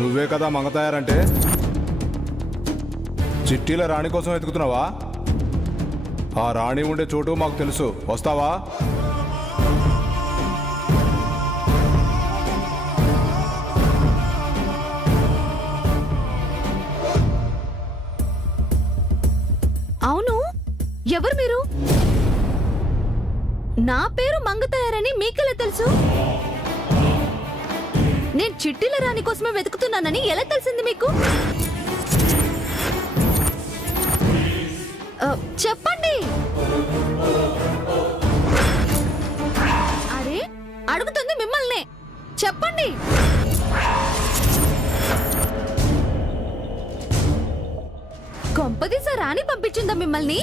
నువ్వే కదా మంగతాయారంటే చిట్టీల రాణి కోసం వెతుకుతున్నావా? ఆ రాణి ఉండే చోటు మాకు తెలుసు, వస్తావా? అవును, ఎవరు మీరు? నా పేరు మంగతాయారని మీకెలా తెలుసు? నేను చిట్టీల రాణి కోసమే వెతుకుతున్నానని ఎలా తెలిసింది మీకు? చెప్పండి. అరే, అడుగుతుంది మిమ్మల్నే, చెప్పండి. కొంపదీస రాణి పంపించిందా మిమ్మల్ని?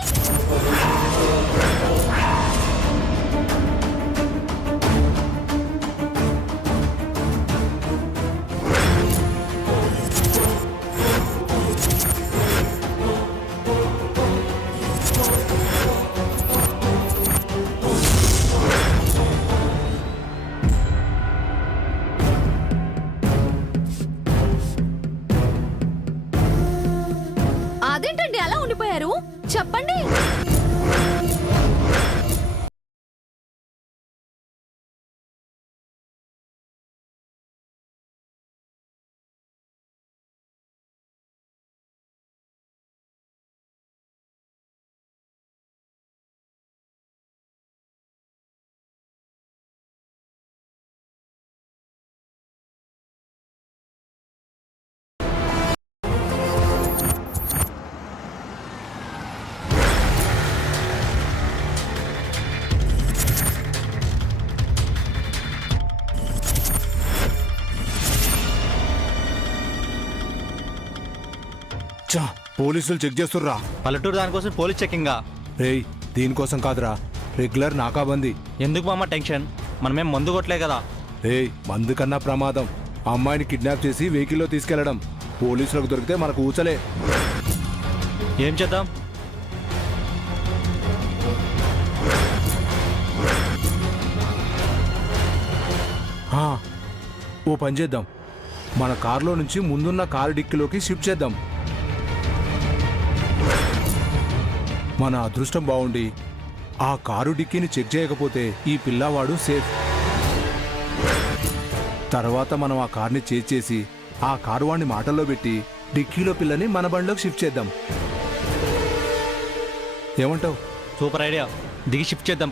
అదేంటండి అలా ఉండిపోయారు? చెప్పండి. పోలీసులు చెక్ చేస్తుర్రా. పల్లెటూరు దానికోసం పోలీస్ చెకింగా? రేయ్, దీనికోసం కాదురా, రెగ్యులర్ నాకాబంది. ఎందుకు మామ టెన్షన్? మనమేం మందు కొట్టలే కదా. రేయ్, మందు కన్నా ప్రమాదం ఆ అమ్మాయిని కిడ్నాప్ చేసి వెహికల్లో తీసుకెళ్లడం. పోలీసులకు దొరికితే మనకు ఊచలే. ఏం చేద్దాం? ఓ పని చేద్దాం, మన కారులో నుంచి ముందున్న కారు డిక్కీలోకి షిఫ్ట్ చేద్దాం. మన అదృష్టం బాగుండి ఆ కారు డిక్కీని చెక్ చేయకపోతే ఈ పిల్లవాడు సేఫ్. తర్వాత మనం ఆ కార్ని చేజ్ చేసి ఆ కారు వాడిని మాటల్లో పెట్టి డిక్కీలో పిల్లని మన బండిలోకి షిఫ్ట్ చేద్దాం. ఏమంటావు? సూపర్ ఐడియా, దిగి షిఫ్ట్ చేద్దాం.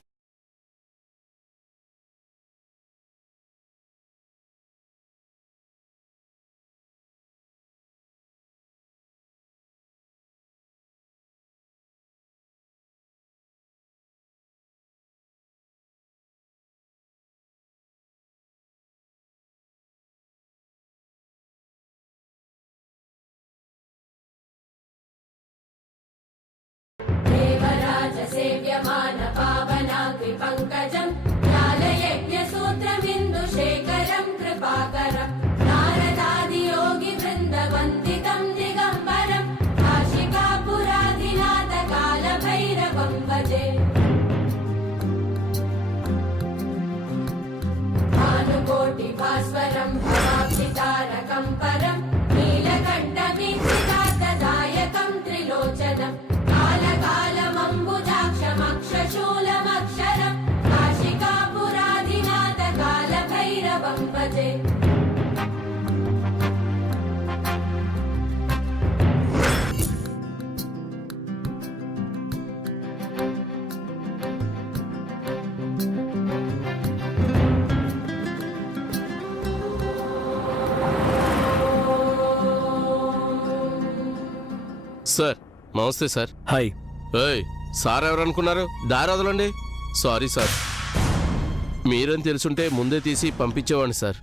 सेव्यमान पावनाग्रि पंकजं ज्ञानयज्ञसूत्रमिन्दुशेखरं कृपाकरं नारदादि योगि वृन्दवन्दितं दिगम्बरं काशिकापुराधिनाथ कालभैरवं भजे भानुकोटिभास्वरं भवाब्धितारकं परं नीलकण्ठमीक्षितार्थदायकं त्रिलोचनं शूलमक्षरं काशिकापुराधिनाथ कालभैरवं भजे సార్ నమస్తే సార్. హాయ్. ఏయ్, సార్ ఎవరనుకున్నారు? దారి వదలండి. సారీ సార్, మీరని తెలుసుంటే ముందే తీసి పంపించేవాడిని sir.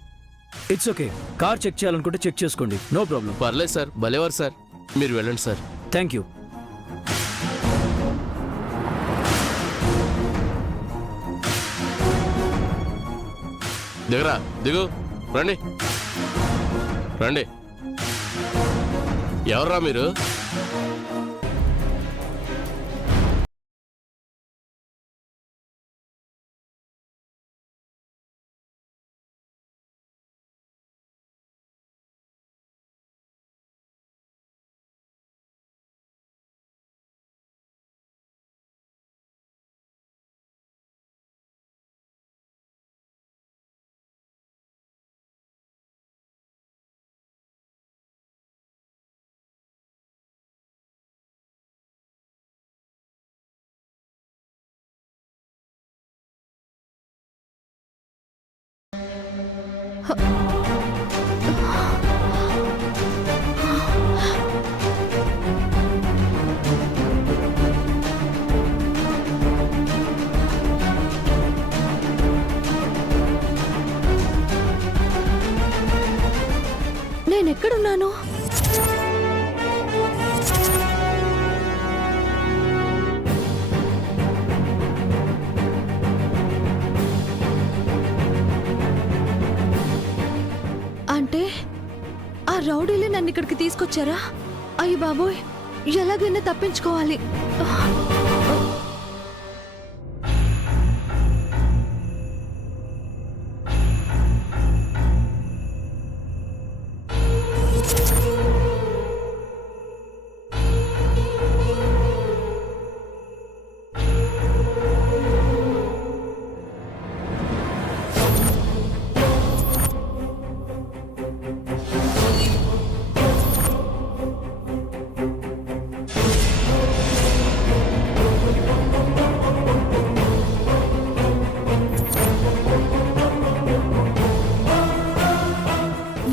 It's okay, car check చేయాలనుకుంటే చెక్ చేసుకోండి, నో ప్రాబ్లం. పర్లేదు సార్, భలేవారు సార్, మీరు వెళ్ళండి సార్. Thank you. దిగరా, దిగు, రండి రండి. ఎవర్రా మీరు? నేనెక్కడున్నాను? అంటే ఆ రౌడీలే నన్ను ఇక్కడికి తీసుకొచ్చారా? అయ్య బాబోయ్, ఎలాగైనా తప్పించుకోవాలి.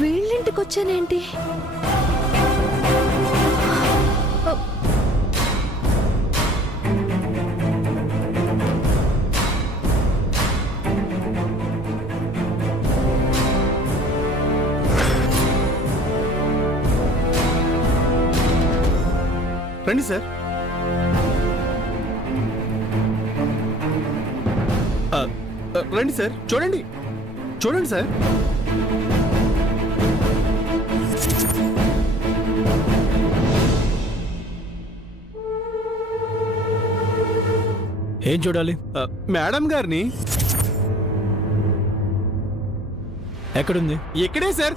వీళ్ళింటికొచ్చానేంటి? రండి సార్. రండి సార్, చూడండి చూడండి సార్. ఏం చూడాలి? మేడం గారిని. ఎక్కడుంది? ఇక్కడే sir.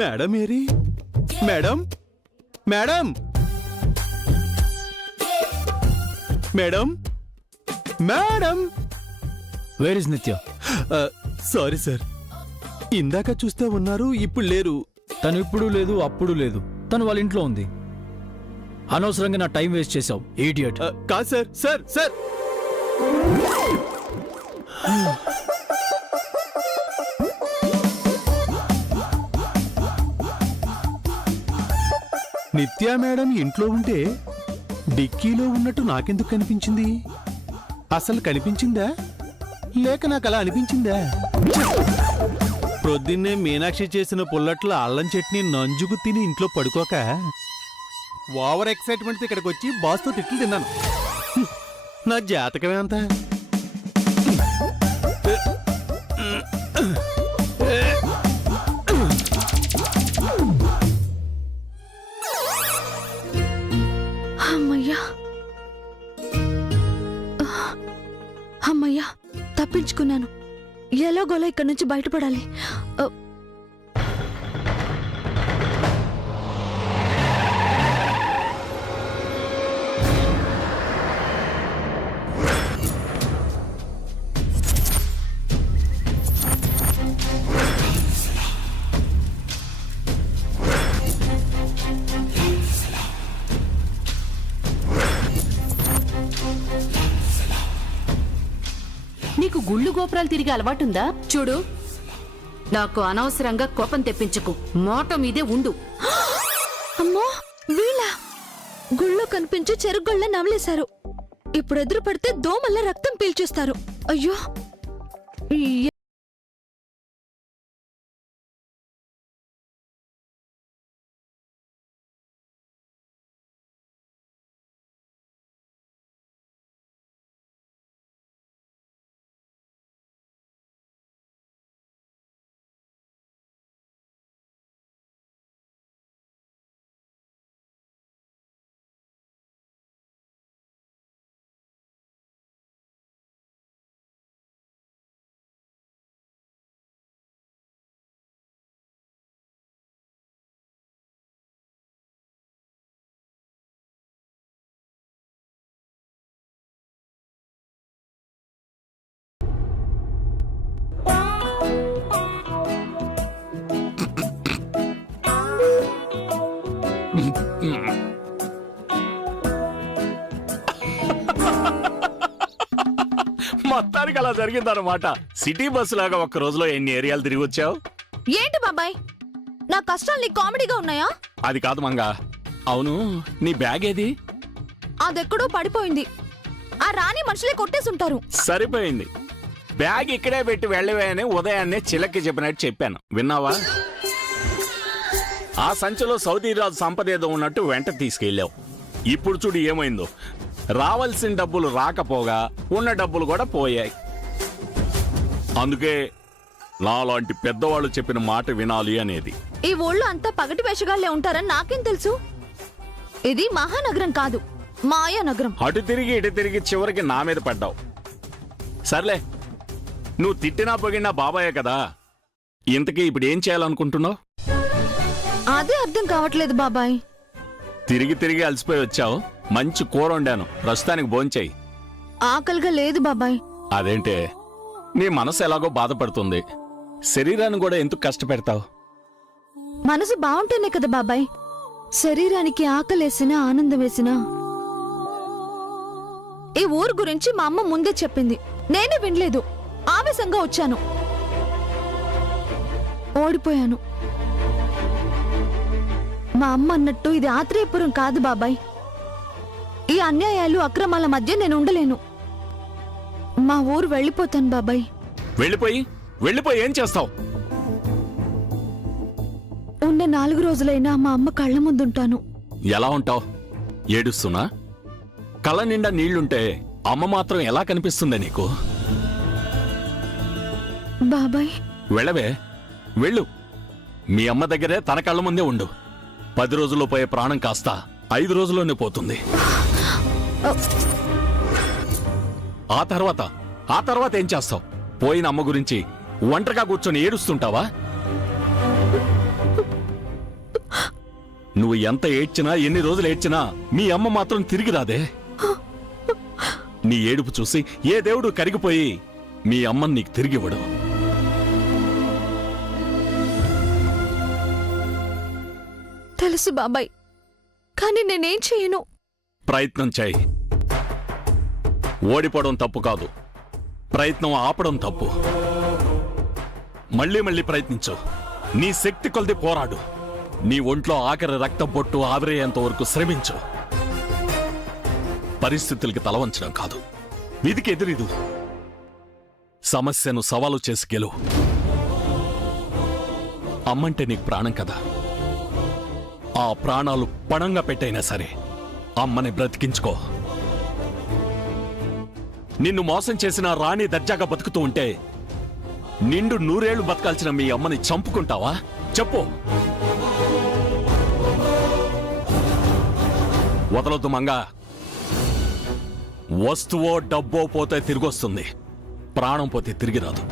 Madam eri? Madam madam madam madam. Where is నిత్య? సారీ సార్, ఇందాక చూస్తే ఉన్నారు, ఇప్పుడు లేరు. తను ఇప్పుడు లేదు, అప్పుడు లేదు. తను వాళ్ళ ఇంట్లో ఉంది. అనవసరంగా నా టైం వేస్ట్ చేశావు, ఈడియట్. కాదు సార్. సార్ సార్ నిత్యా మేడం ఇంట్లో ఉంటే డిక్కీలో ఉన్నట్టు నాకెందుకు కనిపించింది? అసలు కనిపించిందా లేక నాకు అలా అనిపించిందా? ప్రొద్దున్నే మీనాక్షి చేసిన పుల్లట్ల అల్లం చట్నీ నంజుకు తిని ఇంట్లో పడుకోక ఓవర్ ఎక్సైట్మెంట్ ఇక్కడికి వచ్చి బాస్తో తిట్లు తిన్నాను. నా జాతకమే అంత. అమ్మయ్యా అమ్మయ్యా, తప్పించుకున్నాను. ఎలాగోలా ఇక్కడి నుంచి బయటపడాలి. నీకు గుళ్ళు గోపురాలు తిరిగే అలవాటుందా? చూడు, నాకు అనవసరంగా కోపం తెప్పించకు. మోట మీదే ఉండు. అమ్మో, వీళ్ళ గుళ్ళో కనిపించి చెరుగొళ్ళ నవలేశారు. ఇప్పుడు ఎదురు పడితే దోమల్ల రక్తం పీల్చేస్తారు. అయ్యో, అలా జరిగిందన్నమాట. సిటీ బస్సు లాగా ఒక్క రోజులో ఎన్ని ఏరియాలు తిరిగి వచ్చావు? ఏంటి బాబాయ్, నా కష్టాలు నీకు కామెడీగా ఉన్నాయా? అది కాదు మంగా. అవును, నీ బ్యాగ్ ఏది? అదెక్కడో పడిపోయింది. ఆ రాణి మనుషులే కొట్టేసుంటారు. సరిపోయింది. బ్యాగ్ ఇక్కడే పెట్టి వెళ్ళవే అని ఉదయాన్నే చిలక్కి చెప్పినట్టు చెప్పాను, విన్నావా? ఆ సంచిలో సౌదీ రాజు సంపద ఏదో ఉన్నట్టు వెంట తీసుకెళ్ళావు. ఇప్పుడు చూడు ఏమైందో. రావాల్సిన డబ్బులు రాకపోగా ఉన్న డబ్బులు కూడా పోయాయి. అందుకే నాలాంటి పెద్దవాళ్ళు చెప్పిన మాట వినాలి అనేది. ఈ ఊళ్ళో అంతా పగటి వేషగాళ్లే ఉంటారని నాకేం తెలుసు? ఇది మహానగరం కాదు, మాయానగరం. అటు తిరిగి ఇటు తిరిగి చివరికి నా మీద పడ్డావు. సర్లే, నువ్వు తిట్టినా పొగిడినా బాబాయే కదా. ఇంతకీ ఇప్పుడు ఏం చేయాలనుకుంటున్నావు? అదే అర్థం కావట్లేదు బాబాయ్. తిరిగి తిరిగి అలసిపోయి వచ్చావు. మంచి కూర వండాను, ప్రస్తుతానికి భోంచేయి. ఆకలిగా లేదు బాబాయ్. అదేంటే, నీ మనసు ఎలాగో బాధపడుతుంది. శరీరాన్ని కూడా ఎందుకు కష్టపెడతావు? మనసు బాగుంటేనే కదా బాబాయ్ శరీరానికి ఆకలేసినా ఆనందం వేసినా. ఈ ఊరు గురించి మా అమ్మ ముందే చెప్పింది, నేనే వినలేదు. ఆవేశంగా వచ్చాను, ఓడిపోయాను. మా అమ్మ అన్నట్టు ఇది ఆత్రేయపురం కాదు బాబాయ్. ఈ అన్యాయాలు అక్రమాల మధ్య నేను ఉండలేను. మా ఊరు వెళ్ళిపోతాను బాబాయ్. వెళ్ళిపోయి ఏం చేస్తావు? ఉన్న 4 రోజులైనా మా అమ్మ కళ్ళ ముందుంటాను. ఎలా ఉంటావు? ఏడుస్తున్నా? కళ్ళ నిండా నీళ్లుంటే అమ్మ మాత్రం ఎలా కనిపిస్తుందే నీకు? బాబాయ్ వెళ్ళవే, వెళ్ళు. మీ అమ్మ దగ్గరే తన కళ్ళ ముందే ఉండు. 10 రోజుల్లో పోయే ప్రాణం కాస్త 5 రోజుల్లోనే పోతుంది. ఆ తర్వాత ఏం చేస్తావు? పోయిన అమ్మ గురించి ఒంటరిగా కూర్చొని ఏడుస్తుంటావా? నువ్వు ఎంత ఏడ్చినా, ఎన్ని రోజులు ఏడ్చినా మీ అమ్మ మాత్రం తిరిగి రాదే. నీ ఏడుపు చూసి ఏ దేవుడు కరిగిపోయి మీ అమ్మని నీకు తిరిగివ్వడు. తెలుసు బాబాయ్, కానీ నేనేం చేయను. ప్రయత్నం చేయి. ఓడిపోవడం తప్పు కాదు, ప్రయత్నం ఆపడం తప్పు. మళ్ళీ ప్రయత్నించు. నీ శక్తి కొలది పోరాడు. నీ ఒంట్లో ఆఖరి రక్తం పొట్టు ఆవిరయ్యేంత వరకు శ్రమించు. పరిస్థితులకి తలవంచడం కాదు, విధికి ఎదురీదు. సమస్యను సవాలు చేసి గెలువు. అమ్మంటే నీకు ప్రాణం కదా. ఆ ప్రాణాలు పణంగా పెట్టైనా సరే అమ్మని బ్రతికించుకో. నిన్ను మోసం చేసిన రాణి దర్జాగా బతుకుతూ ఉంటే నిండు 100 ఏళ్లు బతకాల్సిన మీ అమ్మని చంపుకుంటావా? చెప్పు. వదలొద్దు మంగా. వస్తువో డబ్బో పోతే తిరిగొస్తుంది, ప్రాణం పోతే తిరిగి రాదు.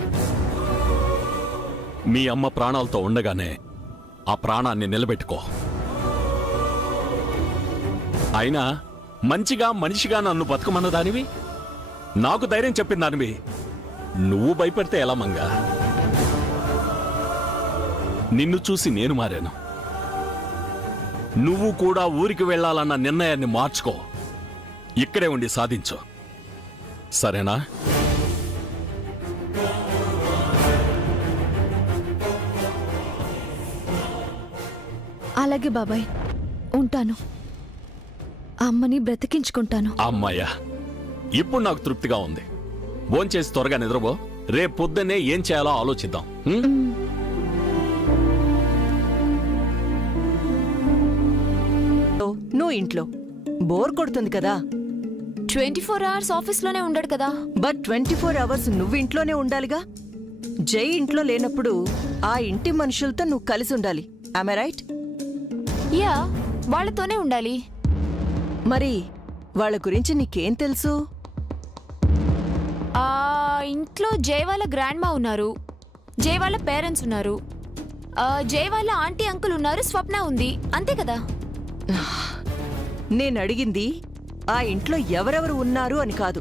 మీ అమ్మ ప్రాణాలతో ఉండగానే ఆ ప్రాణాన్ని నిలబెట్టుకో. అయినా మంచిగా మనిషిగా నన్ను బతుకమన్న దానివి, నాకు ధైర్యం చెప్పిన దానివి నువ్వు భయపడితే ఎలా మంగా? నిన్ను చూసి నేను మారాను. నువ్వు కూడా ఊరికి వెళ్ళాలన్న నిర్ణయాన్ని మార్చుకో. ఇక్కడే ఉండి సాధించు, సరేనా? అలాగే బాబాయ్, ఉంటాను. అమ్మని బ్రతికించుకుంటాను. అమ్మాయ్యా, ఇప్పుడు నాకు తృప్తిగా ఉంది. భోంచేసి త్వరగా నిద్రపో. రేపు పొద్దున్నే ఏం చేయాలో ఆలోచిద్దాం. నువ్వు ఇంట్లో బోర్ కొడుతుంది కదా. 24 అవర్స్ ఆఫీస్లోనే ఉండడు కదా. బట్ 24 అవర్స్ నువ్వు ఇంట్లోనే ఉండాలిగా. జై ఇంట్లో లేనప్పుడు ఆ ఇంటి మనుషులతో నువ్వు కలిసి ఉండాలి. ఆమె రైట్? యా, వాళ్ళతోనే ఉండాలి. మరి వాళ్ళ గురించి నీకేం తెలుసు? ఆ ఇంట్లో జై వాళ్ళ గ్రాండ్ మా ఉన్నారు, జై వాళ్ళ పేరెంట్స్ ఉన్నారు, జై వాళ్ళ ఆంటీ అంకుల్ ఉన్నారు, స్వప్న ఉంది, అంతే కదా. నేను అడిగింది ఆ ఇంట్లో ఎవరెవరు ఉన్నారు అని కాదు,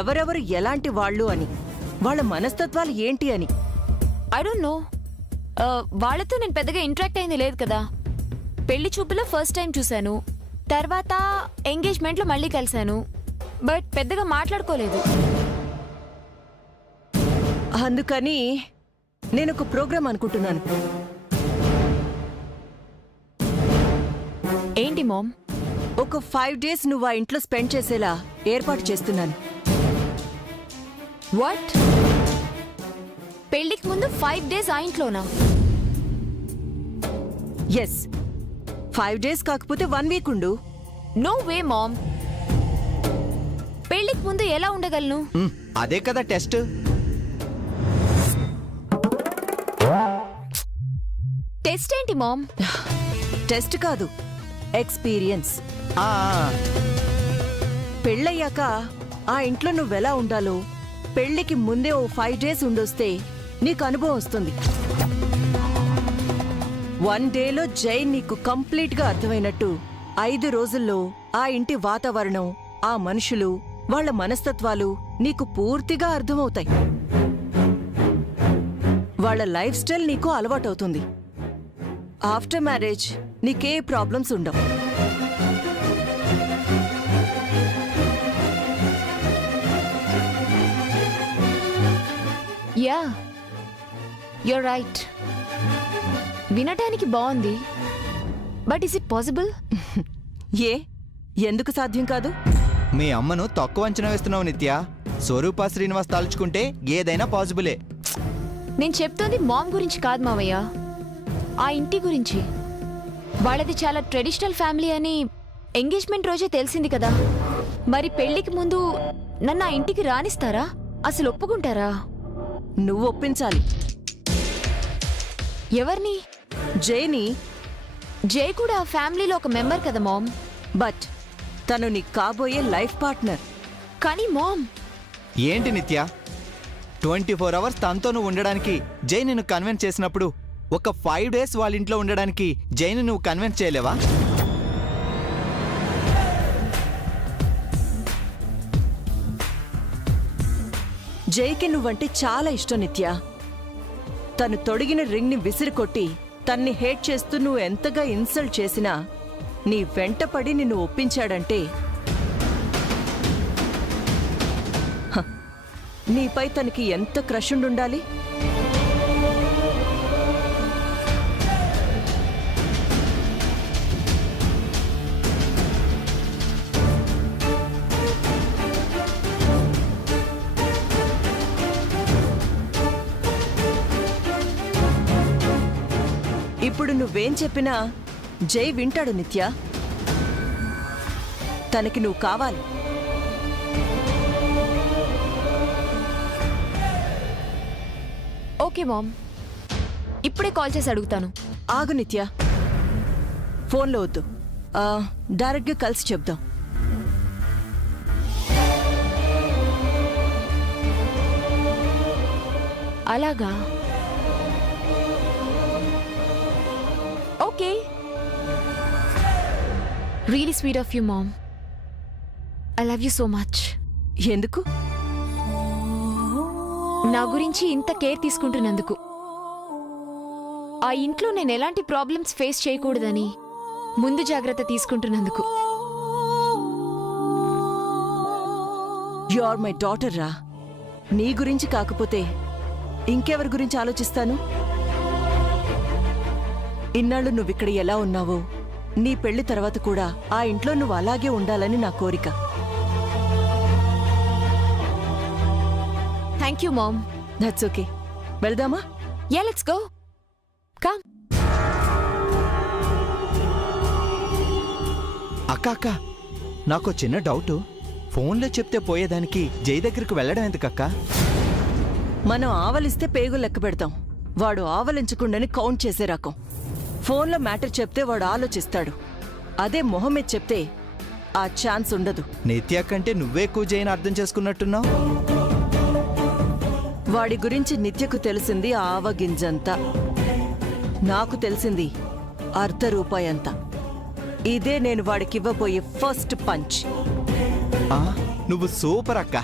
ఎవరెవరు ఎలాంటి వాళ్ళు అని, వాళ్ళ మనస్తత్వాలు ఏంటి అని. I don't know. వాళ్ళతో నేను పెద్దగా ఇంటరాక్ట్ అయింది లేదు కదా. పెళ్లి చూపులో ఫస్ట్ టైం చూశాను, తర్వాత ఎంగేజ్మెంట్లో మళ్ళీ కలిశాను, బట్ పెద్దగా మాట్లాడుకోలేదు. అందుకని నేను ఒక ప్రోగ్రాం అనుకుంటున్నాను. ఏంటి మామ్? ఒక 5 days నువ్వు ఆ ఇంట్లో స్పెండ్ చేసేలా ఏర్పాటు చేస్తున్నాను. వాట్? పెళ్లికి ముందు 5 days ఆ ఇంట్లోనా? ఎస్, 5 days కాకపోతే 1 week ఉండు. No way ma'am. పెళ్లికి ముందు ఎలా ఉండగలను? అదే కదా టెస్ట్. టెస్ట్ ఏంటి మామ్? టెస్ట్ కాదు, ఎక్స్పీరియన్స్. ఆ, పెళ్ళయ్యాక ఆ ఇంట్లో నువ్వెలా ఉండాలో పెళ్లికి ముందే ఓ 5 days ఉండొస్తే నీకు అనుభవం వస్తుంది. 1 dayలో జై నీకు కంప్లీట్ గా అర్థమైనట్టు 5 రోజుల్లో ఆ ఇంటి వాతావరణం, ఆ మనుషులు, వాళ్ళ మనస్తత్వాలు నీకు పూర్తిగా అర్థమవుతాయి. వాళ్ళ లైఫ్ స్టైల్ నీకు అలవాటవుతుంది. ఆఫ్టర్ మ్యారేజ్ నీకే ప్రాబ్లమ్స్ ఉండవు. Yeah, you're right. వినటానికి బాగుంది, బట్ ఇస్ ఇట్ పాసిబుల్? ఏ, ఎందుకు సాధ్యం కాదు? మీ అమ్మను తక్కువ అంచనా వేస్తున్నావు నిత్య. స్వరూప శ్రీనివాస్ తలుచుకుంటే ఏదైనా పాసిబులే. నేను చెప్తోంది మామ్ గురించి కాదు మావయ్య, ఆ ఇంటి గురించి. వాళ్ళది చాలా ట్రెడిషనల్ ఫ్యామిలీ అని ఎంగేజ్మెంట్ రోజే తెలిసింది కదా. మరి పెళ్లికి ముందు నన్ను ఆ ఇంటికి రానిస్తారా? అసలు ఒప్పుకుంటారా? నువ్వు ఒప్పించాలి. ఎవరిని? జైని. జై కూడా ఆ ఫ్యామిలీలో ఒక మెంబర్ కదా మామ్. బట్ తను నీకు కాబోయే లైఫ్ పార్ట్నర్. కానీ మామ్, ఏంటి నిత్య, 24 hours తనతో నువ్వు ఉండడానికి జై నిన్ను కన్విన్స్ చేసినప్పుడు ఒక 5 days వాళ్ళ ఇంట్లో ఉండడానికి జైని నువ్వు కన్విన్స్ చేయలేవా? జైకి నువ్వంటే చాలా ఇష్టం నిత్య. తను తొడిగిన రింగ్ని విసిరికొట్టి తన్ని హేట్ చేస్తూ నువ్వు ఎంతగా ఇన్సల్ట్ చేసినా నీ వెంటపడి నిన్ను ఒప్పించాడంటే హ, నీపై తనకి ఎంత క్రష్ ఉండుండాలి? ఇప్పుడు నువ్వేం చెప్పినా జై వింటాడు నిత్య. తనకి నువ్వు కావాలి. ఓకే మామ్, ఇప్పుడే కాల్ చేసి అడుగుతాను. ఆగు నిత్య, ఫోన్లో వద్దు. డైరెక్ట్గా కలిసి చెప్దాం. అలాగా? Okay. Really sweet of you ma'am. I love you so much. ఎందుకు? నా గురించి ఇంత కేర్ తీసుకుంటున్నందుకు. ఆ ఇంట్లో నేను ఎలాంటి ప్రాబ్లమ్స్ ఫేస్ చేయకూడదని ముందు జాగ్రత్త తీసుకుంటున్నందుకు. యు ఆర్ మై డాటర్ రా. నీ గురించి కాకపోతే ఇంకెవరి గురించి ఆలోచిస్తాను? ఇన్నాళ్ళు నువ్విక్కడ ఎలా ఉన్నావో నీ పెళ్లి తర్వాత కూడా ఆ ఇంట్లో నువ్వు అలాగే ఉండాలని నా కోరిక. Thank you ma'am. That's okay. వెళ్దామా? Yeah, let's go. కమ్. అక్క అక్క, నాకు చిన్న డౌట్. ఫోన్లో చెప్తే పోయేదానికి జై దగ్గరికి వెళ్ళడం ఎందుకక్క? మనం ఆవలిస్తే పేగులు లెక్క పెడతాం. వాడు ఆవలించకుండాని కౌంట్ చేసే రకం. ఫోన్లో మ్యాటర్ చెప్తే వాడు ఆలోచిస్తాడు. అదే మొహమ్మద్ చెప్తే ఆ ఛాన్స్ ఉండదు. నిత్య కంటే నువ్వే ఎక్కువ జైని అర్థం చేసుకున్నట్టున్నావు. వాడి గురించి నిత్యకు తెలిసింది ఆవగింజంతా. నాకు తెలిసింది ₹1 ఇదే నేను వాడికివ్వబోయే ఫస్ట్ పంచ్. నువ్వు సూపర్ అక్క.